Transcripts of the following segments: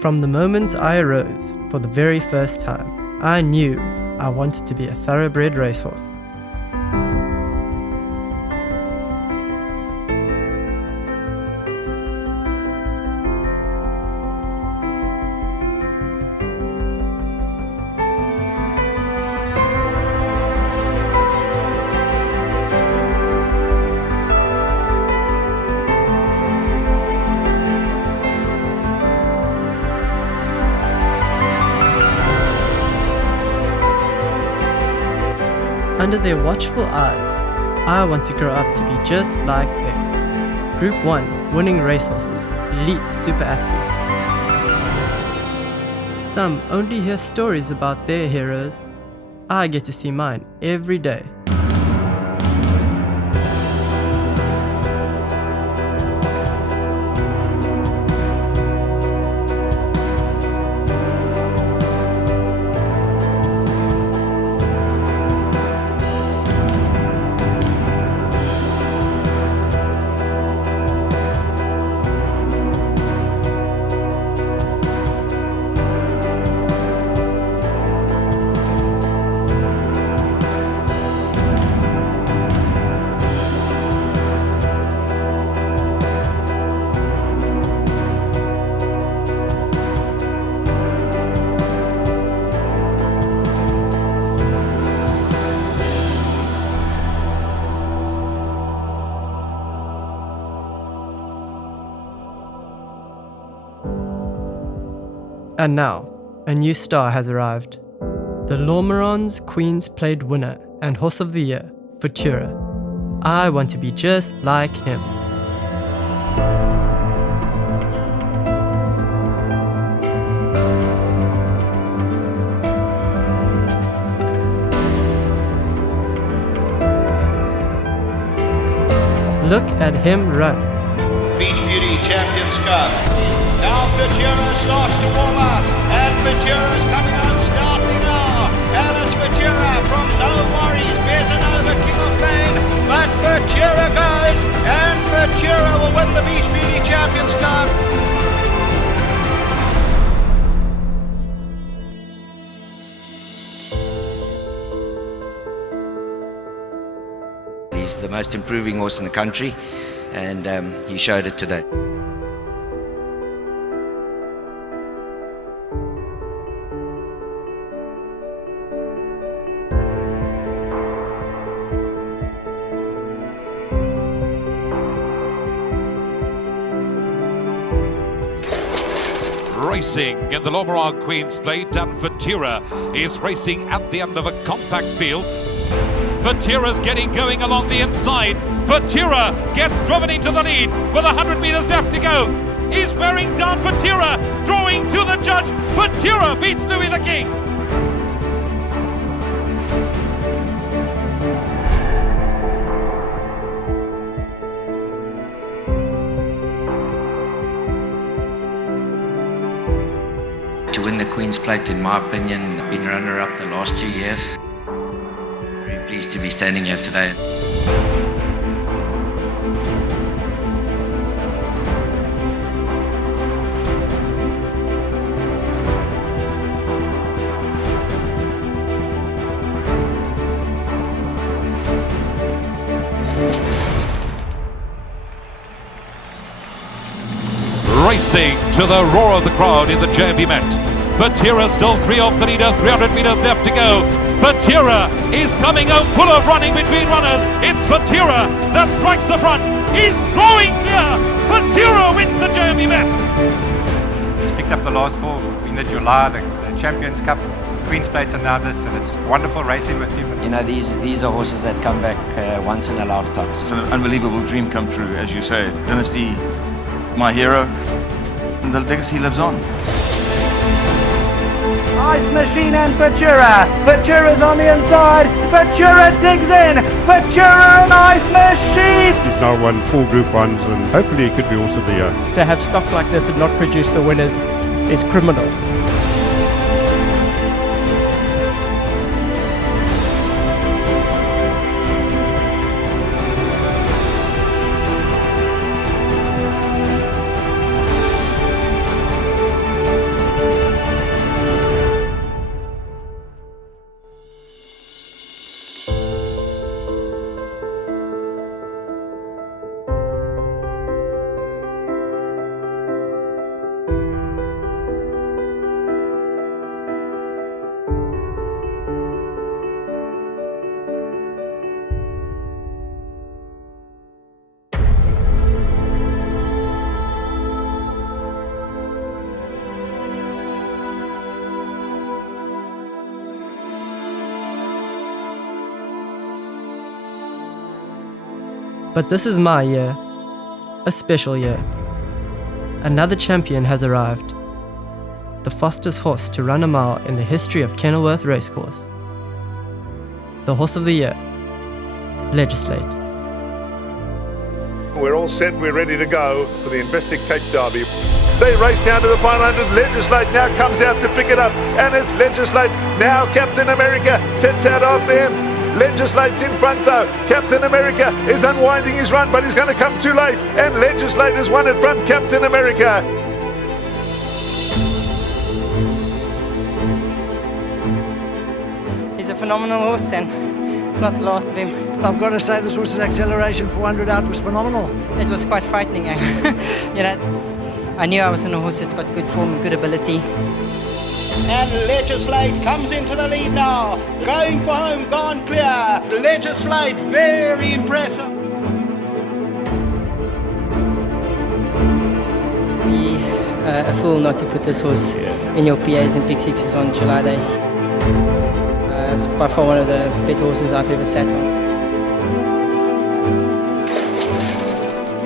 From the moment I arose for the very first time, I knew I wanted to be a thoroughbred racehorse. Under their watchful eyes, I want to grow up to be just like them. Group 1 winning racehorses, elite super athletes. Some only hear stories about their heroes. I get to see mine every day. And now, a new star has arrived. The Lormeron's Queen's Played winner and Horse of the Year, Futura. I want to be just like him. Look at him run. Beach Beauty Champions Cup. Now Futura starts to warm up, and Futura's coming home startling now. And it's Futura from No Worries, Besanova, King of Pain. But Futura goes, and Futura will win the Beach Beauty Champions Cup. He's the most improving horse in the country, and he showed it today. Racing in the Lormeron Queen's Plate, and Futura is racing at the end of a compact field. Futura's getting going along the inside. Futura gets driven into the lead with 100 metres left to go. He's wearing down Futura, drawing to the judge. Futura beats Louis the King. To win the Queen's Plate, in my opinion, been runner-up the last 2 years. Very pleased to be standing here today. Racing to the roar of the crowd in the JMB Met. Futura still 3 off the leader, 300 metres left to go. Futura is coming out full of running between runners. It's Futura that strikes the front. He's drawing clear. Futura wins the JMB Met. He's picked up the last 4 in the July, the Champions Cup, Queen's Plate and now this, and it's wonderful racing with him. You know, these are horses that come back once in a lifetime. It's an unbelievable dream come true, as you say. Dynasty, my hero, and the legacy lives on. Ice Machine and Futura. Futura's on the inside. Futura digs in. Futura and Ice Machine. He's now won 4 Group 1s and hopefully it could be also the year. To have stock like this and not produce the winners is criminal. But this is my year, a special year. Another champion has arrived, the fastest horse to run a mile in the history of Kenilworth Racecourse. The horse of the year, Legislate. We're all set, we're ready to go for the Investec Cape Derby. They race down to the final 100. Legislate now comes out to pick it up, and it's Legislate. Now Captain America sets out after him. Legislate's in front though. Captain America is unwinding his run, but he's going to come too late, and Legislate has won it from Captain America. He's a phenomenal horse, and it's not the last of him. I've got to say this horse's acceleration 400 out was phenomenal. It was quite frightening. You know, I knew I was on a horse that's got good form and good ability. And Legislate comes into the lead now. Going for home, gone clear. Legislate, very impressive. Be a fool not to put this horse in your PAs and pick sixes on July Day. It's by far one of the better horses I've ever sat on.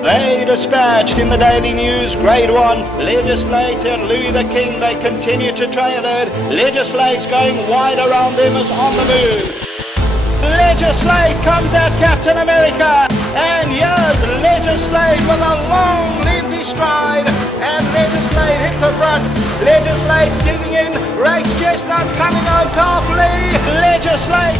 They dispatched in the Daily News, Grade 1, Legislate and Louis the King, they continue to trail it. Legislate's going wide around them, is on the move. Legislate comes at Captain America, and here's Legislate with a long, lengthy stride, and Legislate hit the front. Legislate's digging in, Race Chestnut's coming on carefully. Legislate.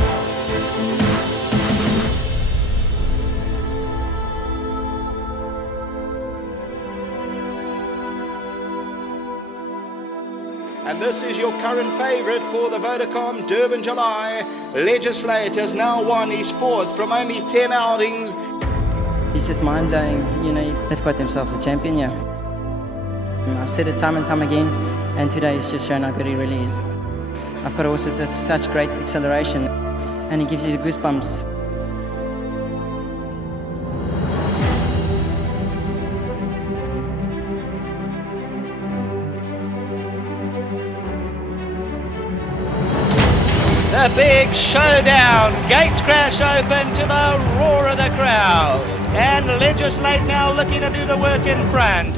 And this is your current favourite for the Vodacom Durban July. Legislate has now won his fourth from only 10 outings. It's just mind-blowing, you know, they've got themselves a champion, yeah. I've said it time and time again, and today it's just shown how good he really is. I've got a horse with such great acceleration, and he gives you the goosebumps. The big showdown. Gates crash open to the roar of the crowd. And Legislate now looking to do the work in front.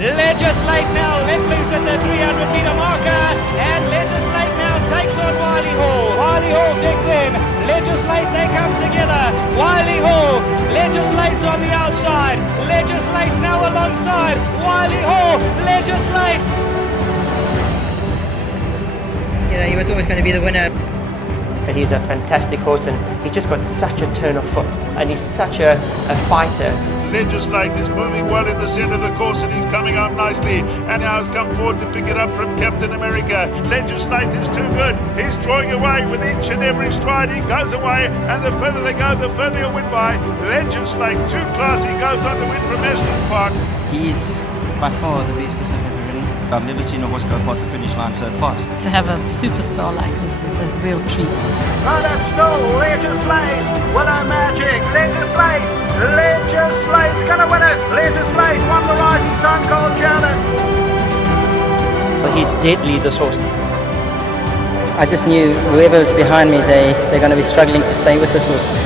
Legislate now let loose at the 300-meter marker. And Legislate now takes on Wiley Hall. Wiley Hall digs in. Legislate, they come together. Wiley Hall. Legislate's on the outside. Legislate's now alongside. Wiley Hall. Legislate. You know, he was always going to be the winner. He's a fantastic horse, and he's just got such a turn of foot, and he's such a fighter. Legislate is moving well in the centre of the course, and he's coming up nicely, and now has come forward to pick it up from Captain America. Legislate is too good. He's drawing away with each and every stride. He goes away, and the further they go, the further he'll win by. Legislate, too classy, goes on to win from Ashton Park. He's by far the best horse I've ever ridden. I've never seen a horse go past the finish line so fast. To have a superstar like this is a real treat. Run up still, Legislate, with a magic, Legislate, Legislate's gonna win it, Legislate won the Rising Sun Gold Challenge. He's deadly, this horse. I just knew whoever's behind me, they're going to be struggling to stay with this horse.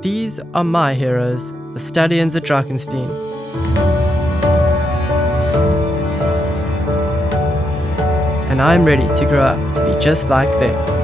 These are my heroes, the stallions at Drakenstein. And I'm ready to grow up to be just like them.